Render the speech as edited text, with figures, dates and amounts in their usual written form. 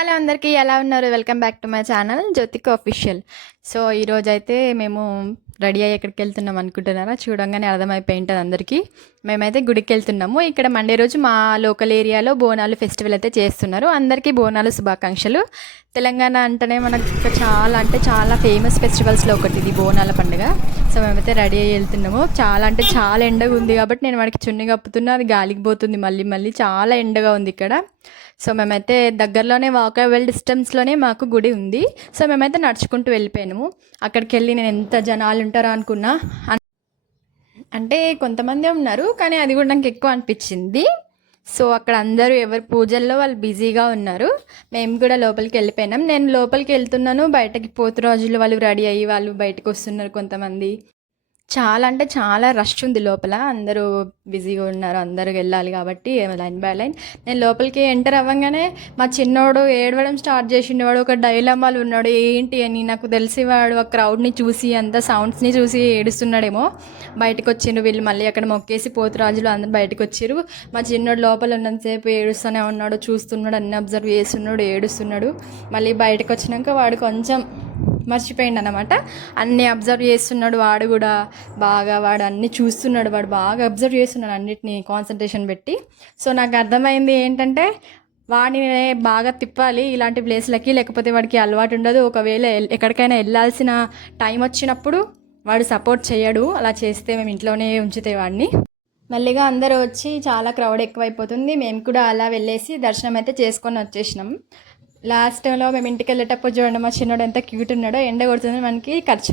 Hello అందరికీ ఎలా ఉన్నారు? Welcome back to my channel Jyothika official. So ఈరోజైతే మేము రెడీ అయ్యి ఎక్కడికి వెళ్తున్నాం అనుకుంటున్నారా? చూడంగానే అర్థమైపోయి ఉంటుంది అందరికీ. మేమైతే గుడికి వెళ్తున్నాము. ఇక్కడ మండే రోజు మా లోకల్ ఏరియాలో బోనాలు ఫెస్టివల్ అయితే చేస్తున్నారు. అందరికీ బోనాలు శుభాకాంక్షలు. తెలంగాణ అంటేనే మనకు చాలా ఫేమస్ ఫెస్టివల్స్లో ఒకటి ఇది బోనాల పండుగ. సో మేమైతే రెడీ అయ్యి వెళ్తున్నాము. చాలా ఎండగా ఉంది కాబట్టి నేను వాడికి చున్ని కప్పుతున్నా, అది గాలికి పోతుంది మళ్ళీ చాలా ఎండగా ఉంది ఇక్కడ. సో మేమైతే దగ్గరలోనే వాకబుల్ డిస్టెన్స్లోనే మాకు గుడి ఉంది. సో మేమైతే నడుచుకుంటూ వెళ్ళిపోయాము. అక్కడికి వెళ్ళి నేను ఎంత జనాలు ఉంటారో అనుకున్నా. అంటే కొంతమంది ఉన్నారు, కానీ అది కూడా నాకు ఎక్కువ అనిపించింది. సో అక్కడ అందరూ ఎవరి పూజల్లో వాళ్ళు బిజీగా ఉన్నారు. మేము కూడా లోపలికి వెళ్ళిపోయినాం. నేను లోపలికి వెళ్తున్నాను, బయటకి పోతురాజులు వాళ్ళు రెడీ అయ్యి వాళ్ళు బయటకు వస్తున్నారు కొంతమంది. చాలా రష్ ఉంది లోపల, అందరూ బిజీగా ఉన్నారు, అందరూ వెళ్ళాలి కాబట్టి లైన్ బై లైన్. నేను లోపలికి ఎంటర్ అవ్వగానే మా చిన్నోడు ఏడవడం స్టార్ట్ చేసిండు. వాడు ఒక డైలమాలు ఉన్నాడు, ఏంటి అని. నాకు తెలిసి వాడు ఆ క్రౌడ్ని చూసి అంత సౌండ్స్ని చూసి ఏడుస్తున్నాడేమో. బయటకు వచ్చిండ్రు వీళ్ళు, మళ్ళీ అక్కడ మొక్కేసి పోతురాజులు అందరూ బయటకు వచ్చారు. మా చిన్నోడు లోపల ఉన్నంతసేపు ఏడుస్తూనే ఉన్నాడు, చూస్తున్నాడు, అన్ని అబ్జర్వ్ చేస్తున్నాడు, ఏడుస్తున్నాడు. మళ్ళీ బయటకు వచ్చినాక వాడు కొంచెం మర్చిపోయిండు అనమాట. అన్నీ అబ్జర్వ్ చేస్తున్నాడు వాడు కూడా బాగా. వాడు అన్నీ చూస్తున్నాడు, వాడు బాగా అబ్జర్వ్ చేస్తున్నాడు, అన్నిటినీ కాన్సన్ట్రేషన్ పెట్టి. సో నాకు అర్థమైంది ఏంటంటే వాడిని బాగా తిప్పాలి ఇలాంటి ప్లేస్లకి, లేకపోతే వాడికి అలవాటు ఉండదు. ఒకవేళ ఎక్కడికైనా వెళ్ళాల్సిన టైం వచ్చినప్పుడు వాడు సపోర్ట్ చేయడు. అలా చేస్తే మేము ఇంట్లోనే ఉంచితే వాడిని. మళ్ళీగా అందరూ వచ్చి చాలా క్రౌడ్ ఎక్కువైపోతుంది. మేము కూడా అలా వెళ్ళేసి దర్శనం అయితే చేసుకొని వచ్చేసినాం. లాస్ట్లో మేము ఇంటికి వెళ్ళేటప్పుడు చూడండి మా చిన్నోడు ఎంత క్యూట్ ఉన్నాడో. ఎండ కొడుతుంది, మనకి ఖర్చు